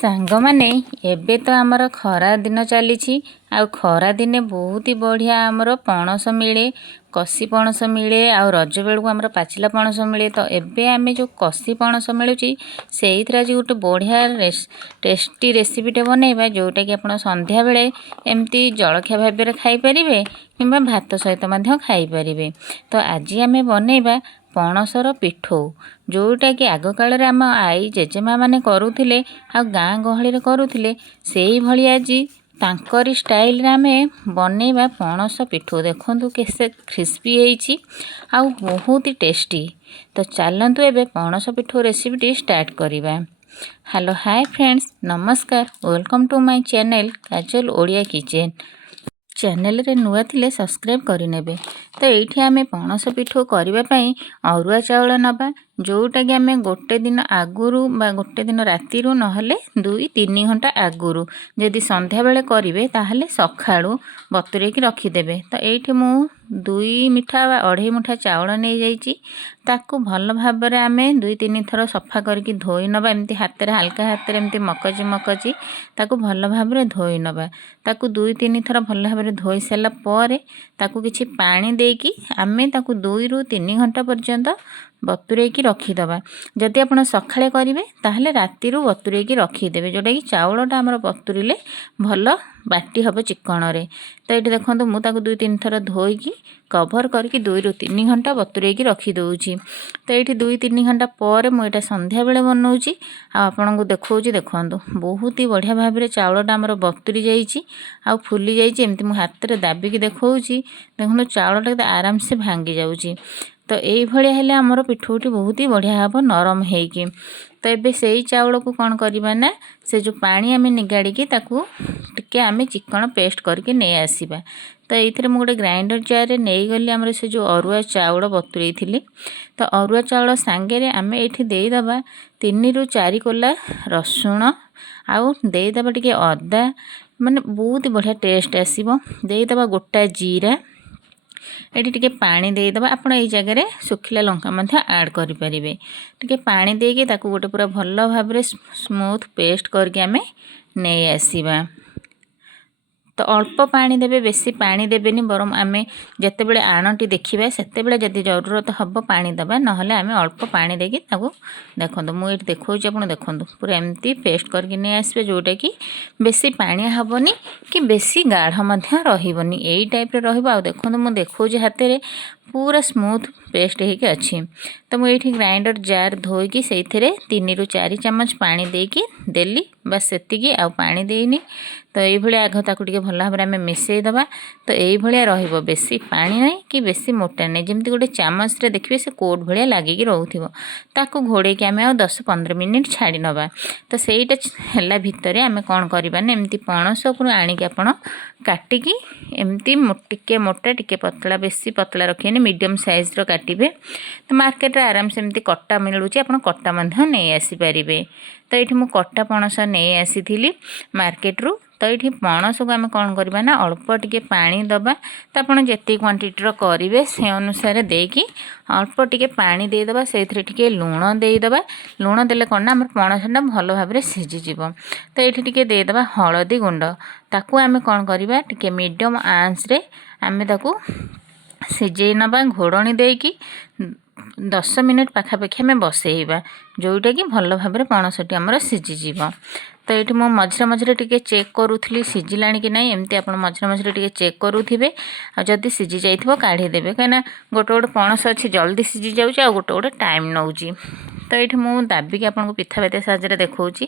ସାଙ୍ଗମାନେ ଏବେ ତ ଆମର ଖରା ଦିନ ଚାଲିଛି। ଆଉ ଖରା ଦିନେ ବହୁତ ବଢ଼ିଆ ଆମର ପଣସ ମିଳେ, କଷି ପଣସ ମିଳେ। ଆଉ ରଜ ବେଳକୁ ଆମର ପାଚିଲା ପଣସ ମିଳେ। ତ ଏବେ ଆମେ ଯେଉଁ କଷି ପଣସ ମିଳୁଛି ସେଇଥିରେ ଆଜି ଗୋଟେ ବଢ଼ିଆ ଟେଷ୍ଟି ରେସିପିଟେ ବନେଇବା, ଯେଉଁଟାକି ଆପଣ ସନ୍ଧ୍ୟାବେଳେ ଏମିତି ଜଳଖିଆ ଭାବରେ ଖାଇପାରିବେ କିମ୍ବା ଭାତ ସହିତ ମଧ୍ୟ ଖାଇପାରିବେ। ତ ଆଜି ଆମେ ବନେଇବା ପଣସର ପିଠଉ, ଯେଉଁଟାକି ଆଗକାଳରେ ଆମ ଆଈ ଜେଜେମା ମାନେ କରୁଥିଲେ ଆଉ ଗାଁ ଗହଳିରେ କରୁଥିଲେ। ସେଇଭଳି ଆଜି ତାଙ୍କରି ଷ୍ଟାଇଲରେ ଆମେ ବନେଇବା ପଣସ ପିଠଉ। ଦେଖନ୍ତୁ କେତେ କ୍ରିସ୍ପି ହେଇଛି ଆଉ ବହୁତ ଟେଷ୍ଟି। ତ ଚାଲନ୍ତୁ ଏବେ ପଣସ ପିଠଉ ରେସିପିଟି ଷ୍ଟାର୍ଟ କରିବା। ହ୍ୟାଲୋ, ହାଇ ଫ୍ରେଣ୍ଡସ୍, ନମସ୍କାର, welcome to my channel Kajal Odia kitchen. ଚ୍ୟାନେଲରେ ନୂଆ ଥିଲେ ସବସ୍କ୍ରାଇବ୍ କରିନେବେ। ତ ଏଇଠି ଆମେ ପଣସ ପିଠଉ କରିବା ପାଇଁ ଅରୁଆ ଚାଉଳ ନେବା, ଯେଉଁଟାକି ଆମେ ଗୋଟେ ଦିନ ଆଗରୁ ବା ଗୋଟେ ଦିନ ରାତିରୁ ନହେଲେ 2-3 ଘଣ୍ଟା ଆଗରୁ ଯଦି ସନ୍ଧ୍ୟାବେଳେ କରିବେ ତାହେଲେ ସକାଳୁ ବତୁରେଇକି ରଖିଦେବେ। ତ ଏଇଠି ମୁଁ 2 ମୁଠା ବା 2.5 ମୁଠା ଚାଉଳ ନେଇଯାଇଛି। ତାକୁ ଭଲ ଭାବରେ ଆମେ 2-3 ଥର ସଫା କରିକି ଧୋଇ ନେବା। ଏମିତି ହାତରେ ହାଲକା ହାତରେ ଏମିତି ମକଚି ତାକୁ ଭଲ ଭାବରେ ଧୋଇ ନେବା। ତାକୁ 2-3 ଥର ଭଲ ଭାବରେ ଧୋଇ ସାରିଲା ପରେ ତାକୁ କିଛି ପାଣି ଦେଇକି ଆମେ ତାକୁ 2-3 ଘଣ୍ଟା ପର୍ଯ୍ୟନ୍ତ ବତୁରେଇକି ରଖିଦେବା। ଯଦି ଆପଣ ସକାଳେ କରିବେ ତାହେଲେ ରାତିରୁ ବତୁରେଇକି ରଖିଦେବେ, ଯେଉଁଟାକି ଚାଉଳଟା ଆମର ବତୁରିଲେ ଭଲ ବାଟି ହେବ ଚିକଣରେ। ତ ଏଇଠି ଦେଖନ୍ତୁ ମୁଁ ତାକୁ 2-3 ଥର ଧୋଇକି କଭର୍ କରିକି 2-3 ଘଣ୍ଟା ବତୁରେଇକି ରଖିଦେଉଛି। ତ ଏଇଠି 2-3 ଘଣ୍ଟା ପରେ ମୁଁ ଏଇଟା ସନ୍ଧ୍ୟାବେଳେ ବନାଉଛି ଆଉ ଆପଣଙ୍କୁ ଦେଖାଉଛି। ଦେଖନ୍ତୁ ବହୁତ ହି ବଢ଼ିଆ ଭାବରେ ଚାଉଳଟା ଆମର ବତୁରି ଯାଇଛି ଆଉ ଫୁଲି ଯାଇଛି। ଏମିତି ମୁଁ ହାତରେ ଦାବିକି ଦେଖାଉଛି। ଦେଖନ୍ତୁ ଚାଉଳଟା କେତେ ଆରାମସେ ଭାଙ୍ଗି ଯାଉଛି। ତ ଏଇଭଳିଆ ହେଲେ ଆମର ପିଠଉଟି ବହୁତ ହି ବଢ଼ିଆ ହେବ ନରମ ହେଇକି। ତ ଏବେ ସେଇ ଚାଉଳକୁ କ'ଣ କରିବା ନା, ସେ ଯେଉଁ ପାଣି ଆମେ ନିଗାଡ଼ିକି ତାକୁ ଟିକେ ଆମେ ଚିକଣ ପେଷ୍ଟ କରିକି ନେଇ ଆସିବା। ତ ଏଇଥିରେ ମୁଁ ଗୋଟେ ଗ୍ରାଇଣ୍ଡର ଜାରରେ ନେଇଗଲି ଆମର ସେ ଯେଉଁ ଅରୁଆ ଚାଉଳ ବତୁରେଇଥିଲି। ତ ଅରୁଆ ଚାଉଳ ସାଙ୍ଗରେ ଆମେ ଏଇଠି ଦେଇଦେବା 3-4 କୋଲା ରସୁଣ ଆଉ ଦେଇଦେବା ଟିକେ ଅଦା, ମାନେ ବହୁତ ବଢ଼ିଆ ଟେଷ୍ଟ ଆସିବ। ଦେଇଦେବା ଗୋଟା ଜିରା, ଏଠି ଟିକେ ପାଣି ଦେଇଦେବା। ଆପଣ ଏଇ ଜାଗାରେ ଶୁଖିଲା ଲଙ୍କା ମଧ୍ୟ ଆଡ଼୍ କରିପାରିବେ। ଟିକେ ପାଣି ଦେଇକି ତାକୁ ଗୋଟେ ପୁରା ଭଲ ଭାବରେ ସ୍ମୁଥ୍ ପେଷ୍ଟ କରିକି ଆମେ ନେଇ ଆସିବା। ତ ଅଳ୍ପ ପାଣି ଦେବେ, ବେଶୀ ପାଣି ଦେବେନି। ବରଂ ଆମେ ଯେତେବେଳେ ଆଣଟି ଦେଖିବା ସେତେବେଳେ ଯଦି ଜରୁରତ ହେବ ପାଣି ଦେବା, ନହେଲେ ଆମେ ଅଳ୍ପ ପାଣି ଦେଇକି ତାକୁ ଦେଖନ୍ତୁ ମୁଁ ଏଇଠି ଦେଖାଉଛି, ଆପଣ ଦେଖନ୍ତୁ ପୁରା ଏମିତି ପେଷ୍ଟ କରିକି ନେଇ ଆସିବେ, ଯେଉଁଟାକି ବେଶୀ ପାଣିଆ ହେବନି କି ବେଶୀ ଗାଢ଼ ମଧ୍ୟ ରହିବନି, ଏଇ ଟାଇପ୍ରେ ରହିବ। ଆଉ ଦେଖନ୍ତୁ ମୁଁ ଦେଖାଉଛି ହାତରେ ପୁରା ସ୍ମୁଥ୍ ପେଷ୍ଟ ହେଇକି ଅଛି। ତ ମୁଁ ଏଇଠି ଗ୍ରାଇଣ୍ଡର ଜାର୍ ଧୋଇକି ସେଇଥିରେ 3-4 ଚାମଚ ପାଣି ଦେଇକି ଦେଲି, ବାସ୍ ସେତିକି, ଆଉ ପାଣି ଦେଇନି। ତ ଏଇଭଳିଆ ଆଗ ତାକୁ ଟିକେ ଭଲ ଭାବରେ ଆମେ ମିଶାଇ ଦେବା। ତ ଏଇଭଳିଆ ରହିବ, ବେଶୀ ପାଣି ନାହିଁ କି ବେଶୀ ମୋଟା ନାହିଁ, ଯେମିତି ଗୋଟେ ଚାମଚରେ ଦେଖିବେ ସେ କୋଟ୍ ଭଳିଆ ଲାଗିକି ରହୁଥିବ। ତାକୁ ଘୋଡ଼େଇକି ଆମେ ଆଉ 10-15 ମିନିଟ୍ ଛାଡ଼ି ନେବା। ତ ସେଇଟା ହେଲା ଭିତରେ ଆମେ କ'ଣ କରିବା ନା, ଏମିତି ପଣସକୁ ଆଣିକି ଆପଣ କାଟିକି ଏମିତି ଟିକେ ମୋଟା ଟିକେ ପତଳା, ବେଶୀ ପତଳା ରଖିବେନି, ମିଡ଼ିୟମ୍ ସାଇଜ୍ର କାଟିବେ। ତ ମାର୍କେଟରେ ଆରାମସେ ଏମିତି କଟା ମିଳୁଛି, ଆପଣ କଟା ମଧ୍ୟ ନେଇ ଆସିପାରିବେ। ତ ଏଇଠି ମୁଁ କଟା ପଣସ ନେଇ ଆସିଥିଲି ମାର୍କେଟରୁ। ତ ଏଇଠି ପଣସକୁ ଆମେ କ'ଣ କରିବା ନା, ଅଳ୍ପ ଟିକେ ପାଣି ଦେବା। ତ ଆପଣ ଯେତିକି କ୍ୱାଣ୍ଟିଟିର କରିବେ ସେ ଅନୁସାରେ ଦେଇକି ଅଳ୍ପ ଟିକେ ପାଣି ଦେଇଦେବା। ସେଇଥିରେ ଟିକେ ଲୁଣ ଦେଇଦେବା। ଲୁଣ ଦେଲେ କ'ଣ ନା ଆମର ପଣସଟା ଭଲ ଭାବରେ ସିଝିଯିବ। ତ ଏଇଠି ଟିକେ ଦେଇଦେବା ହଳଦୀ ଗୁଣ୍ଡ। ତାକୁ ଆମେ କ'ଣ କରିବା, ଟିକେ ମିଡ଼ିୟମ୍ ଆଞ୍ଚରେ ଆମେ ତାକୁ ସିଝେଇ ନେବା। ଘୋଡ଼ଣି ଦେଇକି 10 ମିନିଟ୍ ପାଖାପାଖି ଆମେ ବସେଇବା, ଯେଉଁଟାକି ଭଲ ଭାବରେ ପଣସଟି ଆମର ସିଝିଯିବ। ତ ଏଇଠି ମୁଁ ମଝିରେ ମଝିରେ ଟିକେ ଚେକ୍ କରୁଥିଲି ସିଝିଲାଣି କି ନାହିଁ। ଏମିତି ଆପଣ ମଝିରେ ମଝିରେ ଟିକେ ଚେକ୍ କରୁଥିବେ। ଆଉ ଯଦି ସିଝି ଯାଇଥିବ କାଢ଼ିଦେବେ, କାହିଁକିନା ଗୋଟେ ପଣସ ଅଛି ଜଲ୍ଦି ସିଝି ଯାଉଛି ଆଉ ଗୋଟେ ଟାଇମ୍ ନେଉଛି। ତ ଏଇଠି ମୁଁ ଦାବିକି ଆପଣଙ୍କୁ ପିଠାପାତିଆ ସାହାଯ୍ୟରେ ଦେଖାଉଛି।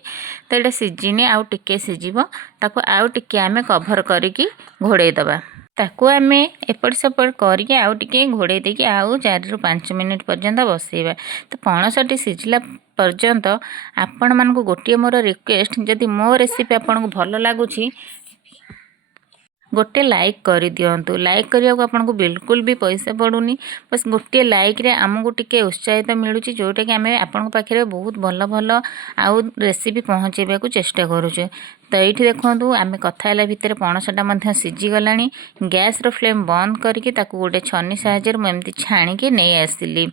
ତ ଏଇଟା ସିଝିନି, ଆଉ ଟିକେ ସିଝିବ। ତାକୁ ଆଉ ଟିକେ ଆମେ କଭର୍ କରିକି ଘୋଡ଼େଇ ଦେବା। ତାକୁ ଆମେ ଏପଟ ସେପଟ କରିକି ଆଉ ଟିକେ ଘୋଡ଼େଇ ଦେଇକି ଆଉ 4-5 ମିନିଟ୍ ପର୍ଯ୍ୟନ୍ତ ବସେଇବା। ତ ପଣସଟି ସିଝିଲା ପର୍ଯ୍ୟନ୍ତ ଆପଣମାନଙ୍କୁ ଗୋଟିଏ ମୋର ରିକ୍ୱେଷ୍ଟ, ଯଦି ମୋ ରେସିପି ଆପଣଙ୍କୁ ଭଲ ଲାଗୁଛି ଗୋଟେ ଲାଇକ୍ କରିଦିଅନ୍ତୁ। ଲାଇକ୍ କରିବାକୁ ଆପଣଙ୍କୁ ବିଲକୁଲ ବି ପଇସା ପଡ଼ୁନି, ବସ୍ ଗୋଟିଏ ଲାଇକ୍ରେ ଆମକୁ ଟିକେ ଉତ୍ସାହିତ ମିଳୁଛି, ଯେଉଁଟାକି ଆମେ ଆପଣଙ୍କ ପାଖରେ ବହୁତ ଭଲ ଭଲ ଆଉ ରେସିପି ପହଞ୍ଚାଇବାକୁ ଚେଷ୍ଟା କରୁଛୁ। ତ ଏଇଠି ଦେଖନ୍ତୁ ଆମେ କଥା ହେଲା ଭିତରେ ପଣସଟା ମଧ୍ୟ ସିଝିଗଲାଣି। ଗ୍ୟାସ୍ର ଫ୍ଲେମ୍ ବନ୍ଦ କରିକି ତାକୁ ଗୋଟେ ଛନି ସାହାଯ୍ୟରେ ମୁଁ ଏମିତି ଛାଣିକି ନେଇ ଆସିଲି।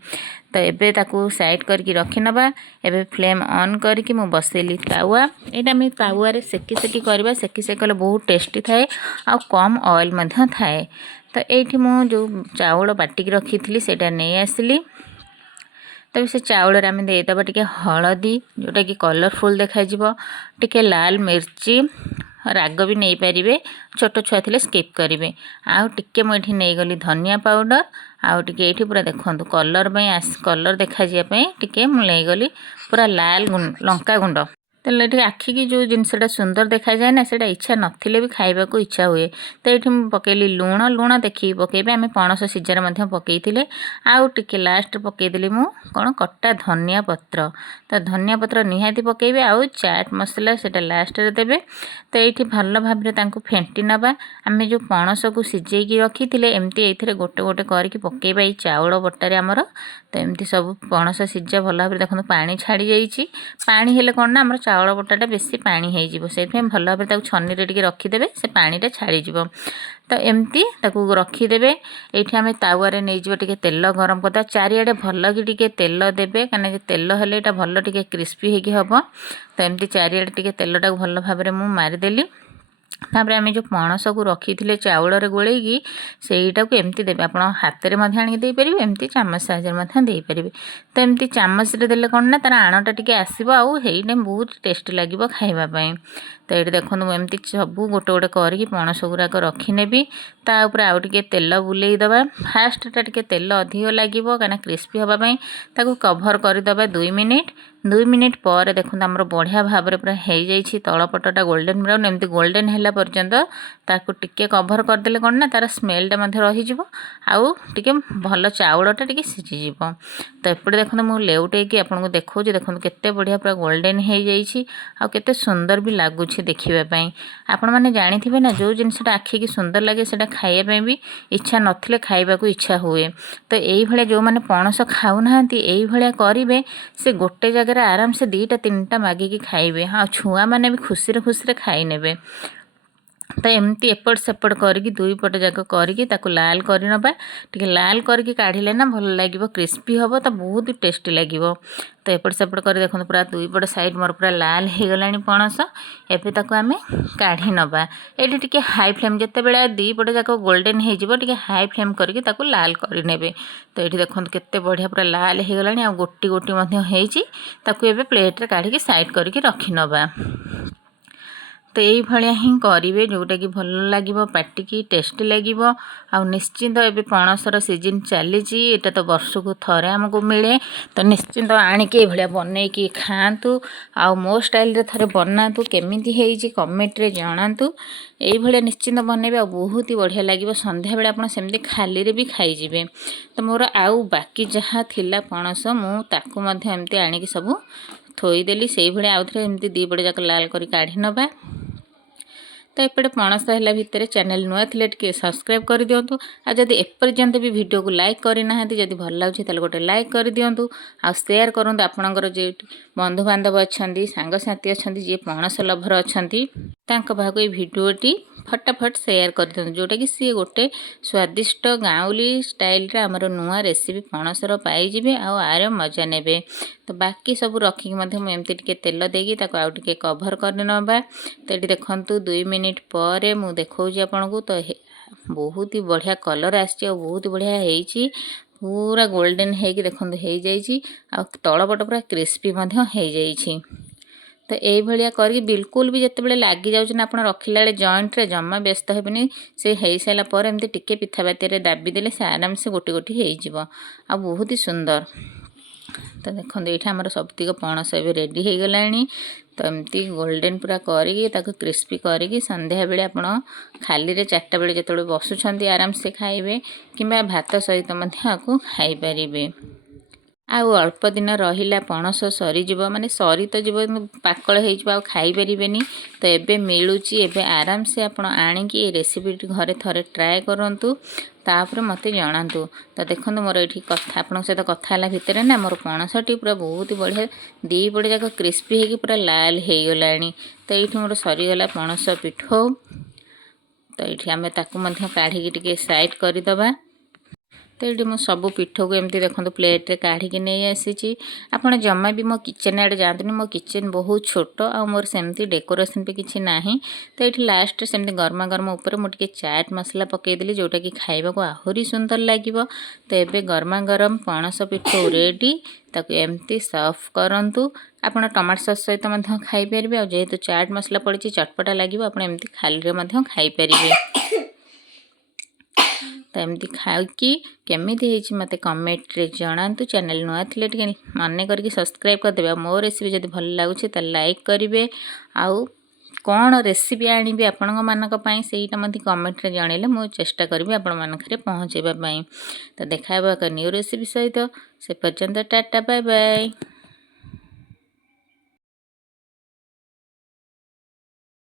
तो एबे ताकू साइड करके रखी नबा। एबे फ्लेम ऑन करके मु बसेली तावा। एटा मैं तावा रे सेकी सेकी करबा, सेकी सेकी कले बहुत टेस्टी थाए आ कम ऑयल मध्य थाए। तो एठी मु जो चावल बाटिक रखी थी सेटा नहीं आसली। तब से चाउल आम देदेबा टे हलदी जोटा कि कलरफुल देखा टे लाल मिर्ची राग भी नहीं पारे, छोट छुआ थे स्किप करेंगे। आउ टे मुझे नहीं गली धनिया पाउडर आउ टे ये पूरा देखो कलर कलर देखापी टे मुझे गली पूरा लाल लंका गुंड। तेल ये आखि की जो जिनसा सुंदर देखा जाए ना, सेटा इच्छा नथिले भी खाइबा को इच्छा हुए। तो ये पकेली लुण, लुण देखिए पकेबे। आम पणस सीजार पकईले आउ टे लास्ट पकईदेली मु कौन कटा धनिया पत्र। तो धनिया पत्र निहाती पकेबे आउ चाट मसला सेटा लास्ट रे देबे। तो ये भल भाव फेंटी नबा। आम जो पणस को सीझेकी रखी थे एमती ये गोटे गोटे करके पकेबा ये चाउल बटारे आमर। तो एमती सब पणस सीझा भल भाव देखो पानी छाड़ी जाइए। पानी हेले कौन ना आम चाउल बटाटा बेसी पानी हो से भल भाव छनी टे रखीदे से पानीटा छाड़ी। तो एमती रखीदे। ये आम तावे नहीं टे तेल गरम करदा, चारिआडे भल कि तेल देवे कहीं तेल हेले भल टे क्रिस्पी होगी हम। तो एमती चारिआडे टे तेलटा भल भाव में मारिदेली। तापर आम जो पणस को रखी थे चाउल गोलैकी सेटा को एमती देवे। आप हाथ में आनीपारे, एमती चामच साहाय्य। तो एमती चामच देले कौन ना तार आणटा टे आसो आईटा बहुत टेस्टी लगे खावाई। तो ये देखो मुझे सब गोटे गोटे करके पणस गुराक रखीनेबी। ताऊपर आउ टे तेल बुले दबा। फास्टा टे तेल अधिक लगे कहीं क्रिस्पी हाँपाई ताकू कभर करदे 2 मिनिट। 2 मिनिट पर देखो आमर बढ़िया भाव में पूरा हो जाइए तलपटटा गोल्डन ब्राउन एमती गोल्डन है पर्यंत ताकू टिके कभर करदे कौन ना तार स्मेलटा रही आउ टिके भल चाउलटा टिके सीझी। तो एपटे देखो मुझे लेउटेकी आपको देखो देखो केते बढ़िया पूरा गोल्डन हो जाइए आउ केते सुंदर भी लगुच देखापी। आपण मैंने जानी ना जो जिनसा आखि की सुंदर लगे से खायापी भी इच्छा नथिले खाइबा को इच्छा हुए। तो ये जो मैंने पणस खाऊना ये करेंगे से गोटे जगह आराम से 2टा 3टा मागिकी खाइबे। हाँ छुआ मैंने भी खुशी खुशी खाई नेबे। तो एमती एपट सेपट करके 2 पट जाक करके लाल कर नबा। टे लाल करके काढ़िले ना भल लगे क्रिस्पी हम तो बहुत टेस्टी लगे। तो एपट सेपट कर देखो पूरा 2 पट साइड मोर पूरा लाल हो गला पणस। एबे ताको आमे काढ़ी नबा। ये टे हाई फ्लेम जिते बड़े 2 पट जाक गोल्डन हो हाई फ्लेम करके ताको लाल करे। तो ये देखो केते बढ़िया पूरा लाल हो गला आ गोटी गोटी होती प्लेट रे काढ़ी साइड करके रखी नबा। तो यही भाया ही करेंगे जोटा कि भल लगे पाटिकी टेस्टी लगे। आ निश्चिंत एवं पणसर सीजन चली एटा तो वर्ष को थरे आमको मिले। तो निश्चिंत आणिकी भाया बनईकी खातु आ मो स्टाइल रे थरे बनातु केमिति हेइछि कमेंट रे जणातु। यही भाया निश्चिंत बनइबे आ बहुत ही बढ़िया लगे। संध्या बेले आपन सेमती खाली रे भी खाइजिबे। तो मोर आउ बाकी जहाँ थिला पणस मु ताकू मध्ये एमती आणिकी सब थोईदेली से भाया आउ थे एमती 2 पट जाक लाल करी काढ़ी नबा। तो एपटे पणस है भितर चैनल नुआ थे टे सब्सक्राइब कर दिंतु। आ जदि एपर्यंत भी वीडियो को लाइक करना जदि भल लगे गोटे लाइक कर दिंतु। आ शेयर करूँ आपणकर जो बंधु बांधव अच्छा सांगसाथी अच्छा जी पणस लभर अच्छा पाक ये भिडटी फटाफट शेयर कर दिंतु जोटा कि सी गोटे स्वादिष्ट गाँवली स्टाइल आमर नुआ रेसिपी पणसर पाइबे आर मजा ने। तो बाकी सब रखिकी मुझे टे तेल देकी आउ टे कभर कर नबा। तो ये देखु 2 मिनिट पर मु देखा आपको। तो बहुत ही बढ़िया कलर आसी बहुत बढ़िया होइछि पूरा गोल्डन होगी देखो हो जाइए आ तलपट पूरा क्रिस्पी हो जाइए। तो यही भाया करके बिल्कुल भी जिते बड़े लगी जाऊँ आप रखिला जॉइंट रे जमा व्यस्त हेबनी से हो सारा पर एमती टिके पिथा बाती दाबी देले से आराम से गोटी गोटी हो आ बहुत ही सुंदर। तो देखो ये आमर सबतिक पणस ए रेडी हो गला। तो एमती गोल्डन पूरा करके क्रिस्पी करके संध्या बेले आप खाली रे 4टा बेले जो बसुँच आराम से खाइबे कि भात सहित खाई पारिबे। आउ अल्प दिन रहिला पणस सरीजिव माने सरी तो जीव पाकल हो खाई पारिबेनी। तो एबे मिलूची एबे आराम से आपण आणिकी ये रेसिपी घरे थरे ट्राए करंतु तापर मते जणातु। तो देखो मोर ये कथा आपन सहित कथा है भितर ना मोर पणसटी पूरा बहुत बढ़िया 2 पट जाक क्रिस्पी होगी पूरा लाल हो गला। तो ये मोर सरीगला पणस पिठो। तो ये आम ताकू काढ़ी टे साइड करदबा। तो ये मुझे सब पिठ को एमती देखो प्लेट रे काढ़ी नहीं आसी। आपड़ जमा भी मो किचन आड़े जातुनि मो किचन बहुत छोट आ मोर सेमती डेकोरेशन भी किसी ना। तो ये लास्ट सेमती गरमा गरम उपर मुझे चाट मसला पकईदेली जोटा कि खाइबा को आहुरी सुंदर लगे। तो ये गरमा गरम पणस पिठौ रेडी। ताकू एमती सर्व करंतु। आपण टमाटो सॉस सहित खाईपर आ जेहेतु चाट मसला पड़ी चटपटा लगे आप एमती खाली खाईपर। तो एमती खाई केमिति मते कमेंट रे जणातु। चैनल नुआ थिले टिके मन करके सब्सक्राइब करदेबे। मो रेसिपी जदि भल लागुछि त लाइक करिवे। आउ कौन रेसिपी आनिबे आपण मानक पई सेटा मते कमेंट रे जणैले मो चेष्टा करबी आपण मानक रे पहुंचेबा पई। तो देखाबा न्यू रेसिपी सहित से पर्यंत टाटा बाय बाय।